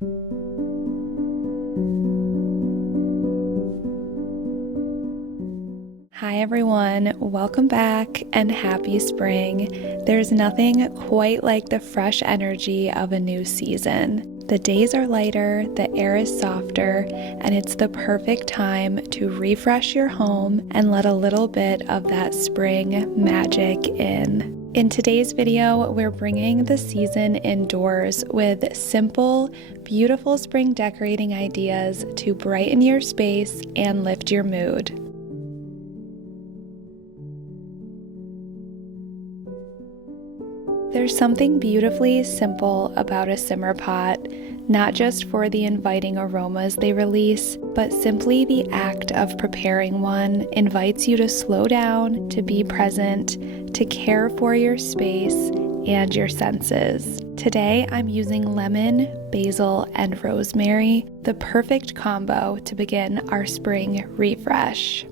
Hi everyone, welcome back and happy spring. There's nothing quite like the fresh energy of a new season. The days are lighter, the air is softer, and it's the perfect time to refresh your home and let a little bit of that spring magic in. In today's video, we're bringing the season indoors with simple, beautiful spring decorating ideas to brighten your space and lift your mood. There's something beautifully simple about a simmer pot, not just for the inviting aromas they release, but simply the act of preparing one invites you to slow down, to be present, to care for your space and your senses. Today, I'm using lemon, basil, and rosemary, the perfect combo to begin our spring refresh.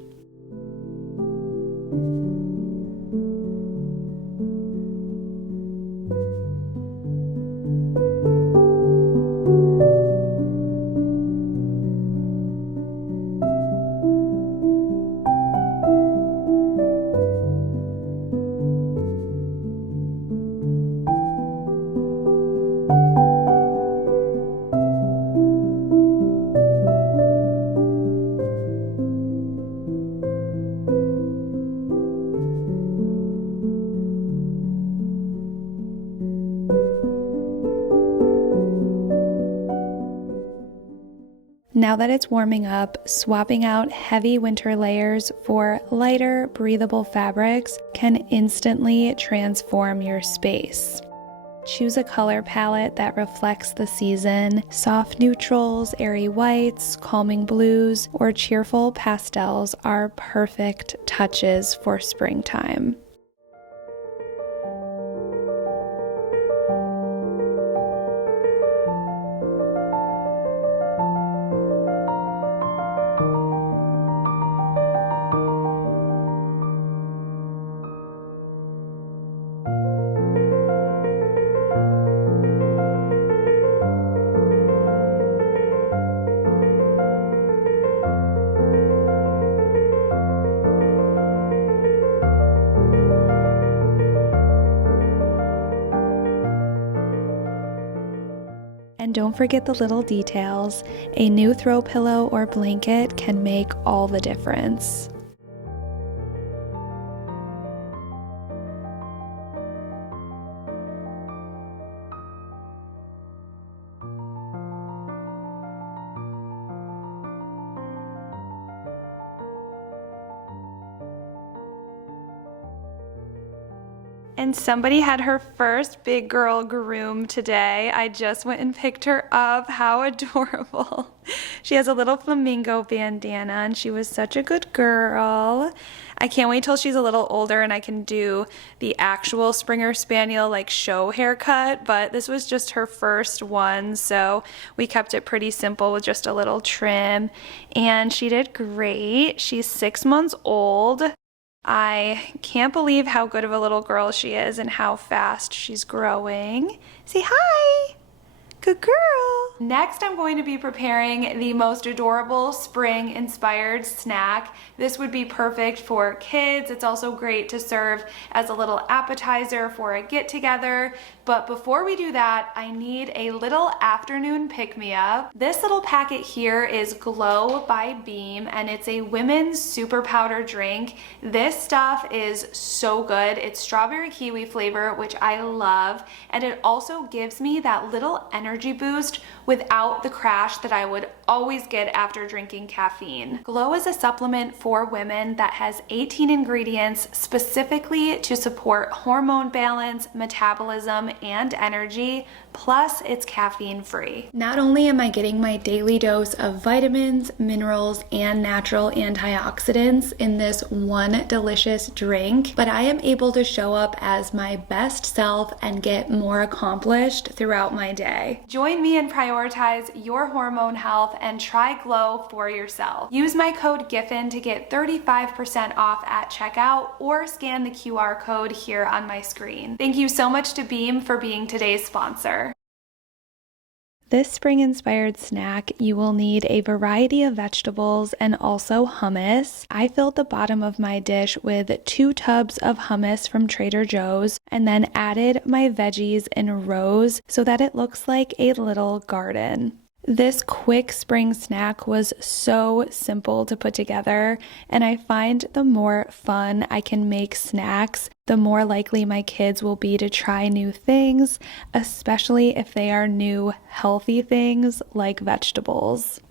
Now that it's warming up, swapping out heavy winter layers for lighter, breathable fabrics can instantly transform your space. Choose a color palette that reflects the season. Soft neutrals, airy whites, calming blues, or cheerful pastels are perfect touches for springtime. And don't forget the little details. A new throw pillow or blanket can make all the difference. And somebody had her first big girl groom today. I just went and picked her up. How adorable. She has a little flamingo bandana and she was such a good girl. I can't wait till she's a little older and I can do the actual Springer Spaniel like show haircut, but this was just her first one, so we kept it pretty simple with just a little trim, and she did great. She's 6 months old. I can't believe how good of a little girl she is and how fast she's growing. Say hi! Good girl! Next, I'm going to be preparing the most adorable spring-inspired snack. This would be perfect for kids. It's also great to serve as a little appetizer for a get-together. But before we do that, I need a little afternoon pick-me-up. This little packet here is Glow by Beam, and it's a women's super powder drink. This stuff is so good. It's strawberry kiwi flavor, which I love, and it also gives me that little energy boost without the crash that I would always get after drinking caffeine. Glow is a supplement for women that has 18 ingredients specifically to support hormone balance, metabolism, and energy, plus it's caffeine free. Not only am I getting my daily dose of vitamins, minerals, and natural antioxidants in this one delicious drink, but I am able to show up as my best self and get more accomplished throughout my day. Join me and prioritize your hormone health and try Glow for yourself. Use my code Giffin to get 35% off at checkout or scan the QR code here on my screen. Thank you so much to Beam for being today's sponsor. This spring-inspired snack, you will need a variety of vegetables and also hummus. I filled the bottom of my dish with 2 tubs of hummus from Trader Joe's and then added my veggies in rows so that it looks like a little garden. This quick spring snack was so simple to put together, and I find the more fun I can make snacks, the more likely my kids will be to try new things, especially if they are new healthy things like vegetables.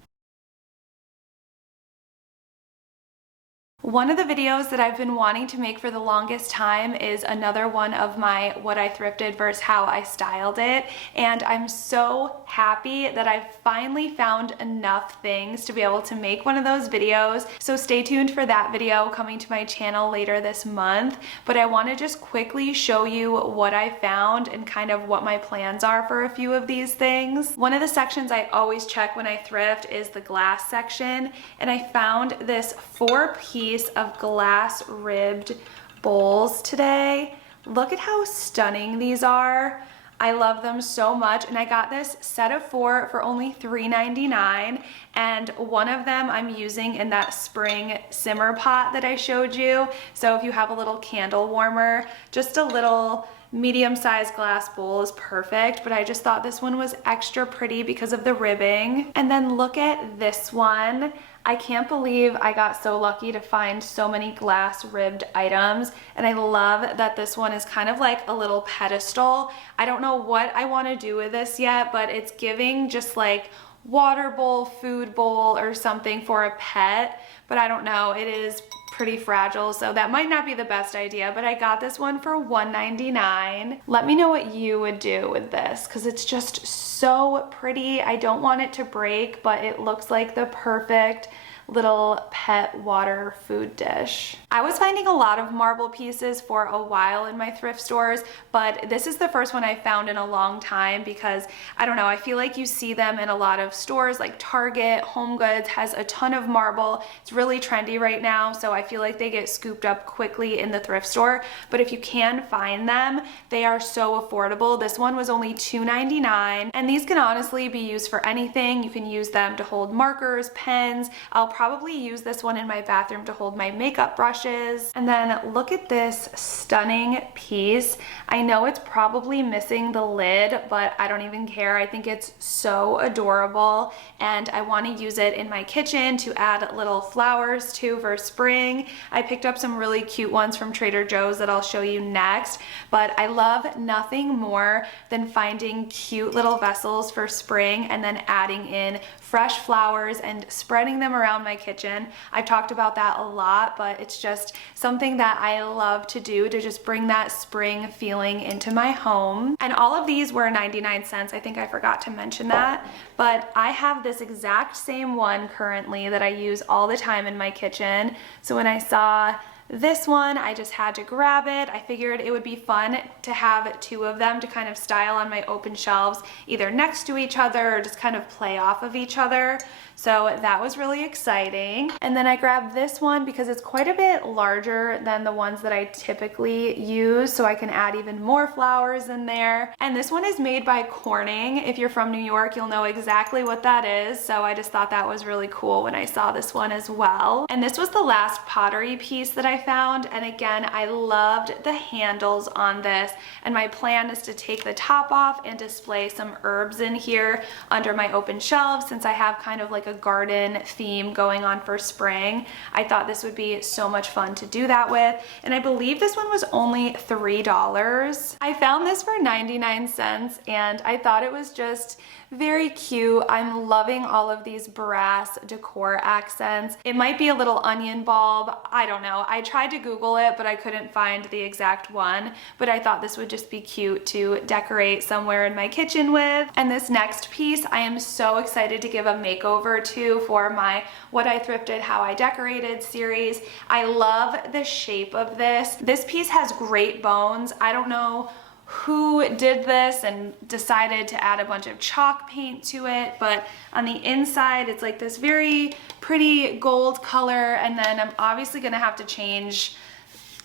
One of the videos that I've been wanting to make for the longest time is another one of my what I thrifted versus how I styled it, and I'm so happy that I've finally found enough things to be able to make one of those videos. So stay tuned for that video coming to my channel later this month, but I want to just quickly show you what I found and kind of what my plans are for a few of these things. One of the sections I always check when I thrift is the glass section, and I found this 4-piece of glass ribbed bowls today. Look at how stunning these are. I love them so much, and I got this set of 4 for only $3.99, and one of them I'm using in that spring simmer pot that I showed you. So if you have a little candle warmer, just a little medium-sized glass bowl is perfect, but I just thought this one was extra pretty because of the ribbing. And then look at this one. I can't believe I got so lucky to find so many glass ribbed items, and I love that this one is kind of like a little pedestal. I don't know what I want to do with this yet, but it's giving just like water bowl, food bowl, or something for a pet, but I don't know. It is pretty fragile, so that might not be the best idea, but I got this one for $1.99. Let me know what you would do with this, because it's just so pretty. I don't want it to break, but it looks like the perfect little pet water food dish. I was finding a lot of marble pieces for a while in my thrift stores, but this is the first one I found in a long time because, I don't know, I feel like you see them in a lot of stores like Target. Home Goods has a ton of marble. It's really trendy right now, so I feel like they get scooped up quickly in the thrift store, but if you can find them, they are so affordable. This one was only $2.99, and these can honestly be used for anything. You can use them to hold markers, pens. I'll probably use this one in my bathroom to hold my makeup brushes. And then look at this stunning piece. I know it's probably missing the lid, but I don't even care. I think it's so adorable, and I want to use it in my kitchen to add little flowers to for spring. I picked up some really cute ones from Trader Joe's that I'll show you next, but I love nothing more than finding cute little vessels for spring and then adding in fresh flowers and spreading them around my kitchen. I've talked about that a lot, but it's just something that I love to do to just bring that spring feeling into my home. And all of these were 99 cents. I think I forgot to mention that, but I have this exact same one currently that I use all the time in my kitchen. So when I saw this one, I just had to grab it. I figured it would be fun to have 2 of them to kind of style on my open shelves, either next to each other or just kind of play off of each other. So that was really exciting. And then I grabbed this one because it's quite a bit larger than the ones that I typically use, so I can add even more flowers in there. And this one is made by Corning. If you're from New York, you'll know exactly what that is. So I just thought that was really cool when I saw this one as well. And this was the last pottery piece that I found. And again, I loved the handles on this. And my plan is to take the top off and display some herbs in here under my open shelves, since I have kind of like a garden theme going on for spring. I thought this would be so much fun to do that with, and I believe this one was only $3. I found this for 99 cents, and I thought it was just very cute. I'm loving all of these brass decor accents. It might be a little onion bulb. I don't know. I tried to Google it, but I couldn't find the exact one, but I thought this would just be cute to decorate somewhere in my kitchen with. And this next piece, I am so excited to give a makeover to for my What I Thrifted, How I Decorated series. I love the shape of this. This piece has great bones. I don't know who did this and decided to add a bunch of chalk paint to it, but on the inside it's like this very pretty gold color, and then I'm obviously gonna have to change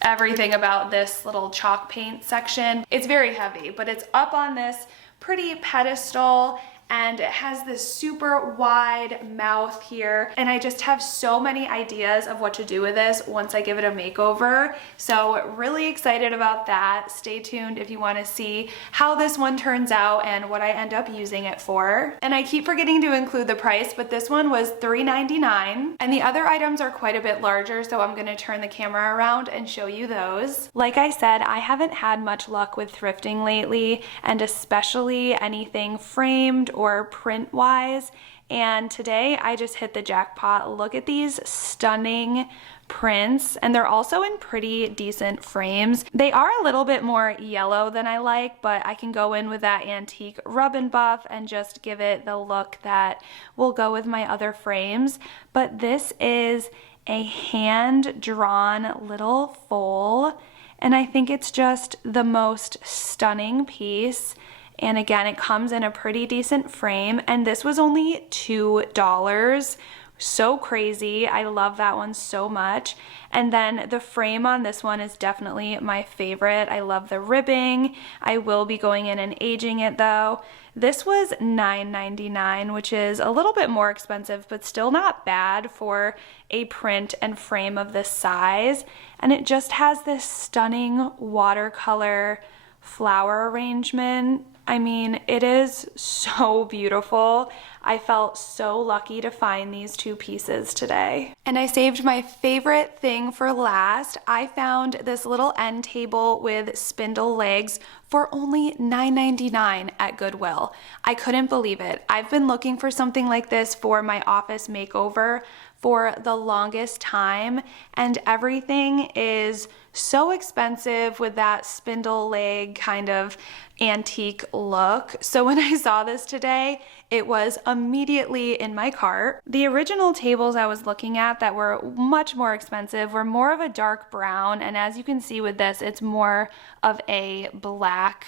everything about this little chalk paint section. It's very heavy, but it's up on this pretty pedestal, and it has this super wide mouth here, and I just have so many ideas of what to do with this once I give it a makeover. So really excited about that. Stay tuned if you want to see how this one turns out and what I end up using it for. And I keep forgetting to include the price, but this one was $3.99, and the other items are quite a bit larger, so I'm going to turn the camera around and show you those. Like I said, I haven't had much luck with thrifting lately, and especially anything framed or print wise, and today I just hit the jackpot. Look at these stunning prints, and they're also in pretty decent frames. They are a little bit more yellow than I like, but I can go in with that antique rub and buff and just give it the look that will go with my other frames. But this is a hand-drawn little foal, and I think it's just the most stunning piece. And again, it comes in a pretty decent frame, and this was only $2. So crazy. I love that one so much. And then the frame on this one is definitely my favorite. I love the ribbing. I will be going in and aging it though. This was $9.99, which is a little bit more expensive, but still not bad for a print and frame of this size. And it just has this stunning watercolor flower arrangement. I mean, it is so beautiful. I felt so lucky to find these two pieces today. And I saved my favorite thing for last. I found this little end table with spindle legs for only $9.99 at Goodwill. I couldn't believe it. I've been looking for something like this for my office makeover for the longest time, and everything is so expensive with that spindle leg kind of antique look. So when I saw this today, it was immediately in my cart. The original tables I was looking at that were much more expensive were more of a dark brown, and as you can see with this, it's more of a black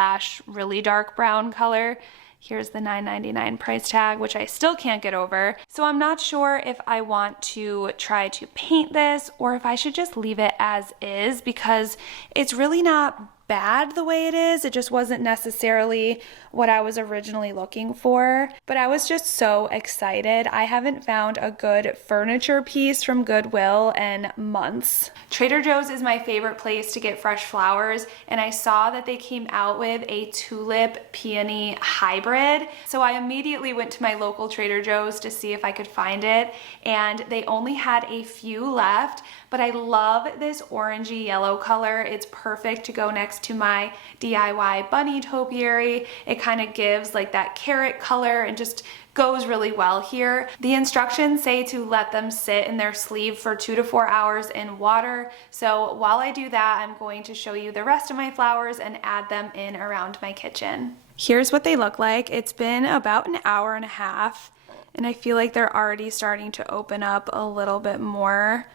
/ really dark brown color. Here's the $9.99 price tag, which I still can't get over. So I'm not sure if I want to try to paint this or if I should just leave it as is, because it's really not bad the way it is. It just wasn't necessarily what I was originally looking for, but I was just so excited. I haven't found a good furniture piece from Goodwill in months. Trader Joe's is my favorite place to get fresh flowers, and I saw that they came out with a tulip peony hybrid. So I immediately went to my local Trader Joe's to see if I could find it, and they only had a few left, but I love this orangey yellow color. It's perfect to go next to my DIY bunny topiary. It kind of gives like that carrot color and just goes really well here. The instructions say to let them sit in their sleeve for 2 to 4 hours in water. So while I do that, I'm going to show you the rest of my flowers and add them in around my kitchen. Here's what they look like. It's been about an hour and a half, and I feel like they're already starting to open up a little bit more.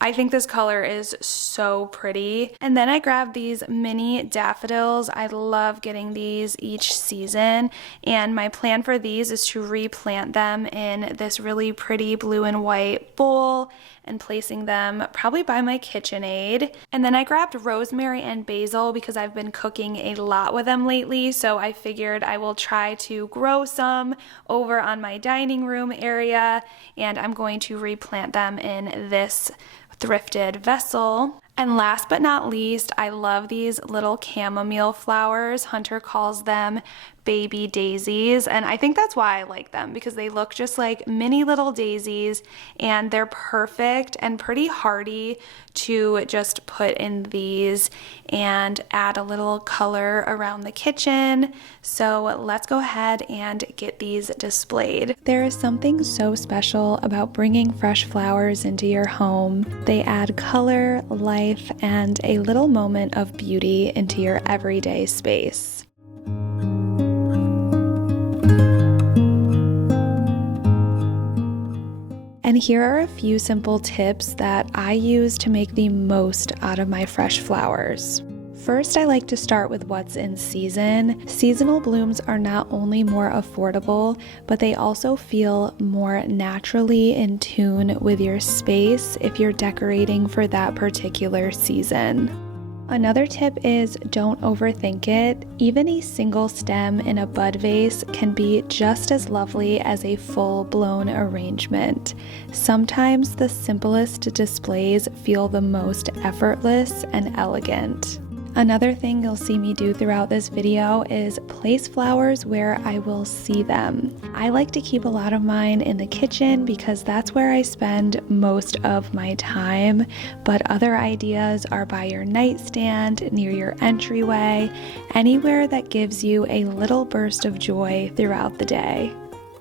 I think this color is so pretty. And then I grabbed these mini daffodils. I love getting these each season, and my plan for these is to replant them in this really pretty blue and white bowl and placing them probably by my KitchenAid. And then I grabbed rosemary and basil because I've been cooking a lot with them lately, so I figured I will try to grow some over on my dining room area, and I'm going to replant them in this thrifted vessel. And last but not least, I love these little chamomile flowers. Hunter calls them baby daisies, and I think that's why I like them, because they look just like mini little daisies, and they're perfect and pretty hardy to just put in these and add a little color around the kitchen. So let's go ahead and get these displayed. There is something so special about bringing fresh flowers into your home. They add color, life, and a little moment of beauty into your everyday space. And here are a few simple tips that I use to make the most out of my fresh flowers. First, I like to start with what's in season. Seasonal blooms are not only more affordable, but they also feel more naturally in tune with your space if you're decorating for that particular season. Another tip is don't overthink it. Even a single stem in a bud vase can be just as lovely as a full-blown arrangement. Sometimes the simplest displays feel the most effortless and elegant. Another thing you'll see me do throughout this video is place flowers where I will see them. I like to keep a lot of mine in the kitchen because that's where I spend most of my time, but other ideas are by your nightstand, near your entryway, anywhere that gives you a little burst of joy throughout the day.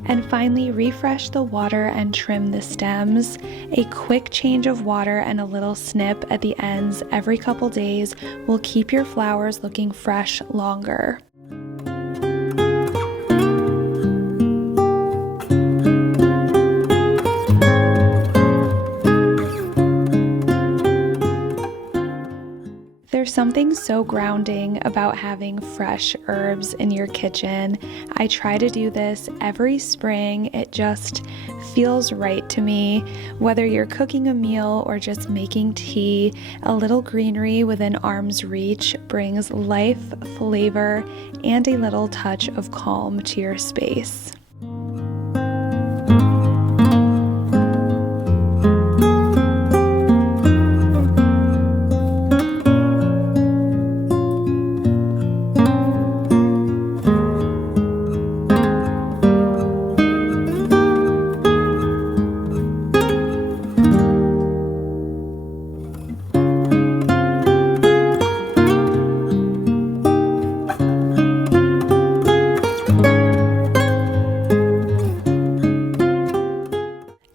And finally, refresh the water and trim the stems. A quick change of water and a little snip at the ends every couple days will keep your flowers looking fresh longer. There's something so grounding about having fresh herbs in your kitchen. I try to do this every spring. It just feels right to me. Whether you're cooking a meal or just making tea, a little greenery within arm's reach brings life, flavor, and a little touch of calm to your space.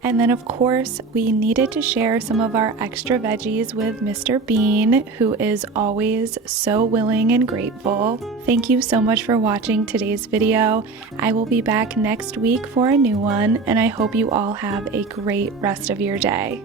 And then of course, we needed to share some of our extra veggies with Mr. Bean, who is always so willing and grateful. Thank you so much for watching today's video. I will be back next week for a new one, and I hope you all have a great rest of your day.